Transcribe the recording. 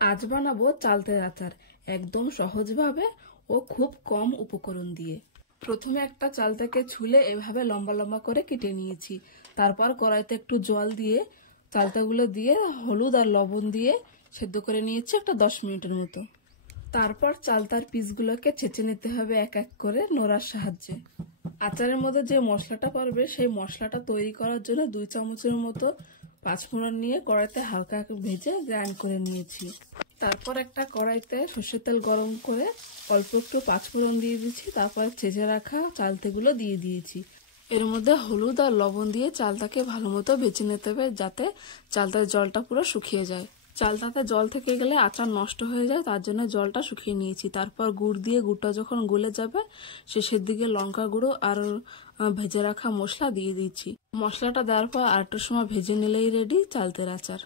আজ বানাবো চালতার আচার, একদম সহজভাবে ও খুব কম উপকরণ দিয়ে। প্রথমে একটা চালতাকে ছুলে এভাবে লম্বা লম্বা করে কেটে নিয়েছি। তারপর কড়াইতে একটু জল দিয়ে চালতাগুলো দিয়ে হলুদ আর লবণ দিয়ে সেদ্ধ করে নিয়েছি একটা 10 মিনিটের মতো। তারপর চালতার পিসগুলোকে ছেঁচে নিতে হবে এক এক করে নোড়ার সাহায্যে। আচারের মধ্যে যে মশলাটা পড়বে সেই মশলাটা তৈরি করার জন্য 2 চামচের মতো পাঁচফোড়ন নিয়ে কড়াইতে হালকা ভেজে গ্রাইন্ড করে নিয়েছি। তারপর একটা কড়াইতে সর্ষের তেল গরম করে অল্প একটু পাঁচফোড়ন দিয়ে দিয়েছি। তারপর ছেঁচে রাখা চালতাগুলো দিয়ে দিয়েছি। এর মধ্যে হলুদ আর লবণ দিয়ে চালতাকে ভালো মতো ভেজে নিতে হবে, যাতে চালতার জলটা পুরো শুকিয়ে যায়। চালতাতে জল থেকে গেলে আচার নষ্ট হয়ে যায়, তার জন্য জলটা শুকিয়ে নিয়েছি। তারপর গুড় দিয়ে গুড়টা যখন গলে যাবে শেষের দিকে লঙ্কা গুঁড়ো আর ভেজে রাখা মশলা দিয়ে দিচ্ছি। মশলাটা দেওয়ার পর আর একটু সময় ভেজে নিলেই রেডি চালতার আচার।